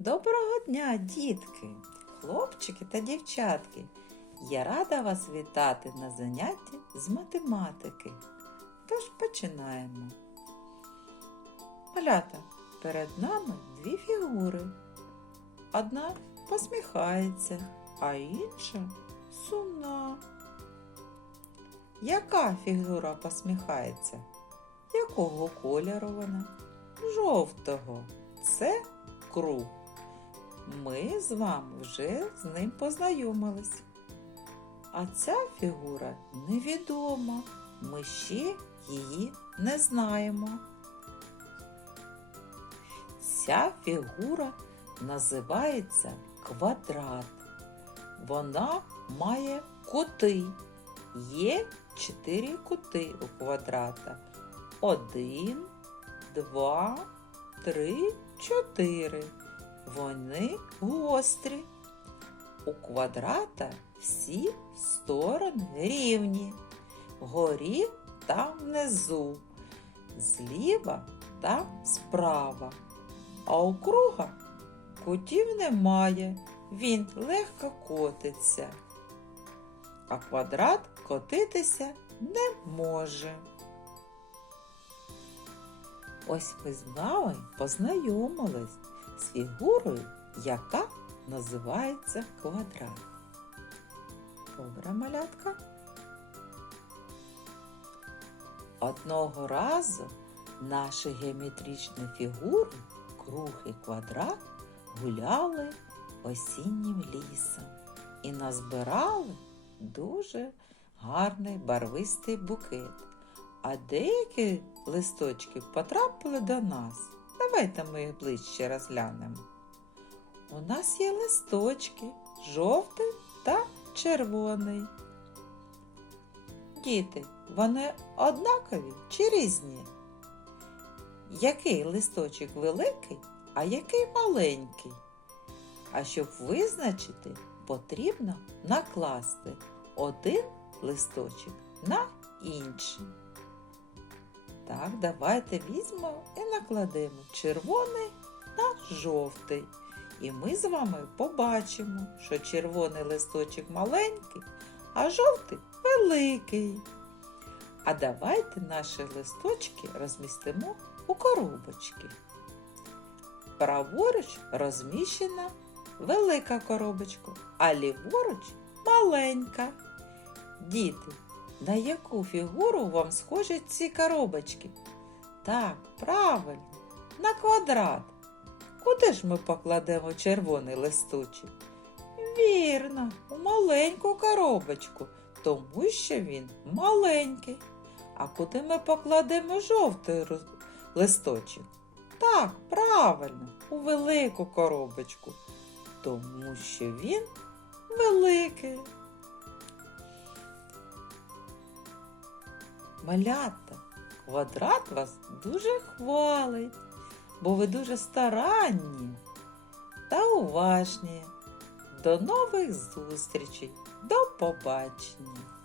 Доброго дня, дітки, хлопчики та дівчатки. Я рада вас вітати на занятті з математики. Тож починаємо. Малята, перед нами дві фігури. Одна посміхається, а інша сумна. Яка фігура посміхається? Якого кольору вона? Жовтого. Це круг. Ми з вами вже з ним познайомились. А ця фігура невідома. Ми ще її не знаємо. Ця фігура називається квадрат. Вона має кути. Є чотири кути у квадрата. Один, два, три, чотири. Вони гострі. У квадрата всі сторони рівні. Вгорі та внизу, зліва та справа. А у круга кутів немає, він легко котиться. А квадрат котитися не може. Ось ми з вами познайомились з фігурою, яка називається квадрат. Добра малятка. Одного разу наші геометричні фігури, круг і квадрат, гуляли осіннім лісом і назбирали дуже гарний барвистий букет. А деякі листочки потрапили до нас. Давайте ми їх ближче розглянемо. У нас є листочки жовтий та червоний. Діти, вони однакові чи різні? Який листочок великий, а який маленький? А щоб визначити, потрібно накласти один листочок на інший. Так, давайте візьмемо і накладемо червоний на жовтий. І ми з вами побачимо, що червоний листочок маленький, а жовтий великий. А давайте наші листочки розмістимо у коробочки. Праворуч розміщена велика коробочка, а ліворуч маленька. Діти, на яку фігуру вам схожі ці коробочки? Так, правильно, на квадрат. Куди ж ми покладемо червоний листочок? Вірно, у маленьку коробочку, тому що він маленький. А куди ми покладемо жовтий листочок? Так, правильно, у велику коробочку, тому що він великий. Малята, квадрат вас дуже хвалить, бо ви дуже старанні та уважні. До нових зустрічей. До побачення!